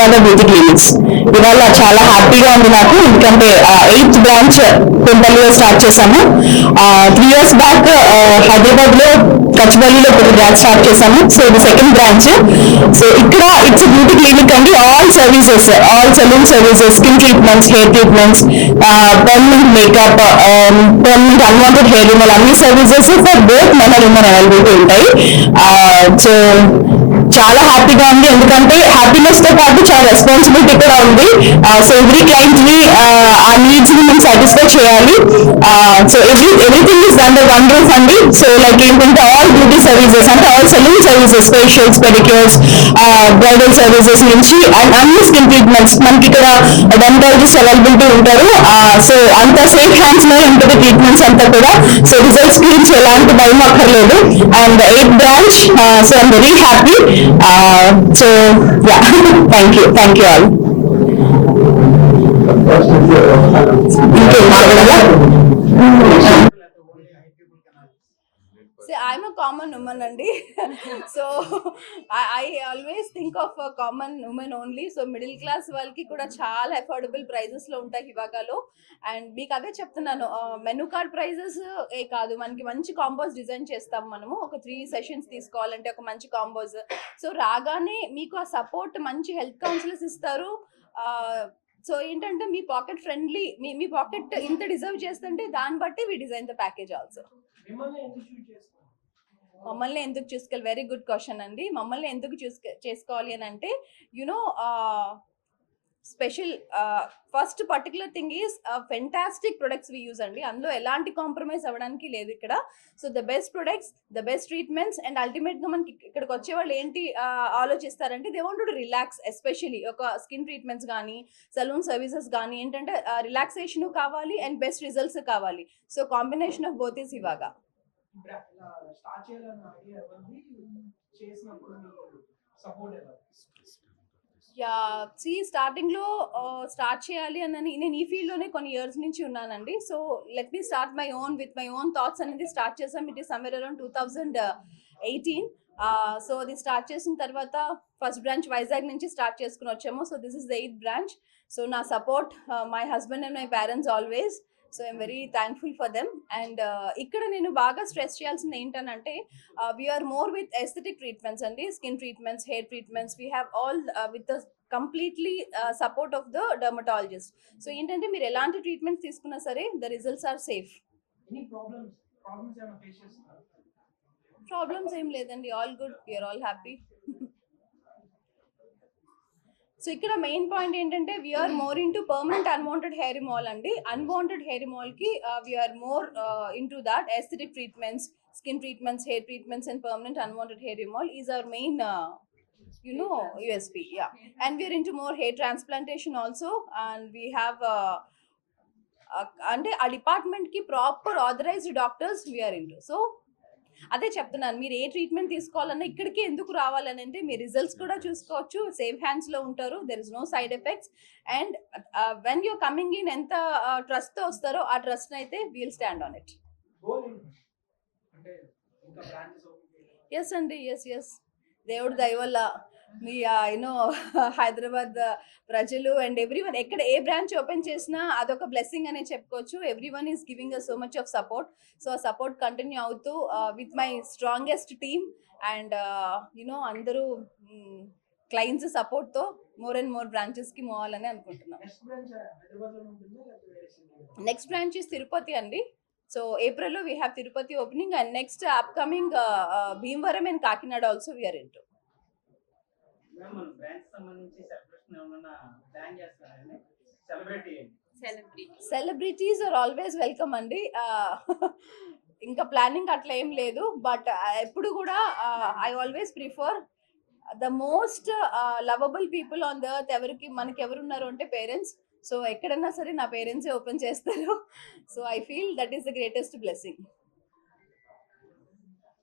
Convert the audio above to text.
Anuradha beauty clinics. ఇవాళ చాలా హ్యాపీగా ఉంది నాకు, ఎందుకంటే 8th బ్రాంచ్ కుంపల్లిలో స్టార్ట్ చేశాము. 3 years బ్యాక్ హైదరాబాద్ లో కచ్బల్లిలో ఒక బ్రాంచ్ స్టార్ట్ చేశాము. సో ఇది 2nd బ్రాంచ్. సో ఇక్కడ ఇట్స్ బ్యూటీ క్లినిక్ అండి. All services, all salon services, skin treatments, hair treatments, permanent makeup, permanent unwanted hair removal, అన్ని services for both men and women availability ఉంటాయి. So చాలా హ్యాపీగా ఉంది, ఎందుకంటే హ్యాపీనెస్ తో పాటు చాలా రెస్పాన్సిబిలిటీ కూడా ఉంది. సో ఎవ్రీ క్లయింట్ ని ఆ నీడ్స్ ని మేము సాటిస్ఫై చేయాలి. So everything is under one roof అండి. సో లైక్ ఏంటంటే ఆల్ బ్యూటీ సర్వీసెస్, అంటే all salon services, facials, pedicures, bridal services నుంచి అండ్ అన్ని స్కిన్ ట్రీట్మెంట్స్ మనకి ఇక్కడ డెర్మటాలజిస్ట్ అవైలబిలిటీ ఉంటారు. సో అంత సేఫ్ హ్యాండ్స్ లో ఉంటుంది ట్రీట్మెంట్స్ అంతా కూడా. సో రిజల్ట్స్ గురించి ఎలాంటి భయం అక్కర్లేదు. And 8th branch, so I'm very happy. So yeah, thank you all. See, I'm a common woman andi. So I always think of a common woman only. So middle class వాళ్ళకి కూడా చాలా affordable prices లో ఉంటాయి హివాగాలో. And మీకు అదే చెప్తున్నాను, menu card prices ఏ కాదు, మనకి మంచి కాంబోస్ డిజైన్ చేస్తాం మనము. ఒక 3 sessions తీసుకోవాలంటే ఒక మంచి కాంబోస్. సో రాగానే మీకు ఆ సపోర్ట్, మంచి హెల్త్ కౌన్సిలర్స్ ఇస్తారు. సో ఏంటంటే మీ పాకెట్ ఫ్రెండ్లీ, మీ పాకెట్ ఇంత డిజర్వ్ చేస్తుంటే దాన్ని బట్టి we design the package also. మమ్మల్ని ఎందుకు చూసుకోవాలి, వెరీ గుడ్ క్వశ్చన్ అండి. మమ్మల్ని ఎందుకు చేసుకోవాలి అని అంటే, you know special first particular thing is fantastic products we use అండి. అందులో ఎలాంటి కాంప్రమైజ్ అవ్వడానికి లేదు ఇక్కడ. So the best products, the best treatments, and అల్టిమేట్గా మనకి ఇక్కడికి వచ్చే వాళ్ళు ఏంటి ఆలోచిస్తారంటే, they want to relax. Especially ఒక స్కిన్ ట్రీట్మెంట్స్ కానీ, సలూన్ సర్వీసెస్ కానీ ఏంటంటే రిలాక్సేషన్ కావాలి అండ్ బెస్ట్ రిజల్ట్స్ కావాలి. So combination of both is ఇవాగా. స్టార్టింగ్ లో స్టార్ట్ చేయాలి అని నేను ఈ ఫీల్డ్ లోనే కొన్ని ఇయర్స్ నుంచి ఉన్నానండి. So let me start my own with my own thoughts అనేది స్టార్ట్ చేసాం. It is somewhere around 2018. So అది స్టార్ట్ చేసిన తర్వాత ఫస్ట్ బ్రాంచ్ వైజాగ్ నుంచి స్టార్ట్ చేసుకుని వచ్చాము. So this is the 8th branch. So నా support my husband and my parents always. So I'm very thankful for them. And ఇక్కడ నేను బాగా స్ట్రెస్ చేయాల్సింది ఏంటనంటే, we are more with aesthetic treatments అండి, skin treatments, hair treatments. We have all with the completely support of the dermatologist. So ఏంటంటే మీరు ఎలాంటి treatments తీసుకున్నా సరే the results are safe. Problems ఏం లేదండి, all good, we're all happy. So ఇక్కడ main point ఏంటంటే, we're more into permanent unwanted hair removal అండి. అన్వాంటెడ్ హెయిర్ రిమూవల్ కి we're more into that. Aesthetic treatments, skin treatments, hair treatments and permanent unwanted hair removal is our main USP. Yeah, and we're into more hair transplantation also, and we have అంటే ఆ department కి proper authorised doctors we're into. So అదే చెప్తున్నాను, మీరు ఏ treatment తీసుకోవాలన్నా ఇక్కడికి ఎందుకు రావాలని అంటే, మీ రిజల్ట్స్ కూడా చూసుకోవచ్చు, సేఫ్ హ్యాండ్స్ లో ఉంటారు, there is no side effects. And when you coming in ఎంత ట్రస్ట్ తో వస్తారో ఆ ట్రస్ట్ అయితే we'll stand on it. Yes అండి, ఎస్ దేవుడు దయ వల్ల మీ యూనో హైదరాబాద్ ప్రజలు అండ్ ఎవ్రీవన్ ఎక్కడ ఏ బ్రాంచ్ ఓపెన్ చేసినా అదొక బ్లెస్సింగ్ అనే చెప్పుకోవచ్చు. Everyone is giving us so much of support. So ఆ సపోర్ట్ కంటిన్యూ అవుతూ with my strongest team and you know అందరూ క్లయింట్స్ సపోర్ట్తో మోర్ అండ్ మోర్ బ్రాంచెస్కి మూవ్ అవ్వాలని అనుకుంటున్నాం. నెక్స్ట్ బ్రాంచ్ ఇస్ తిరుపతి అండి. సో ఏప్రిల్లో we have Tirupati opening and next upcoming Bhimavaram and Kakinada also we're into. Celebrities are always welcome అండి. ఇంకా ప్లానింగ్ అట్లా ఏం లేదు, బట్ ఎప్పుడు కూడా I always prefer the most lovable people on the earth. మనకి ఎవరున్నారు అంటే పేరెంట్స్. సో ఎక్కడన్నా సరే నా పేరెంట్సే ఓపెన్ చేస్తారు. So I feel that is the greatest blessing.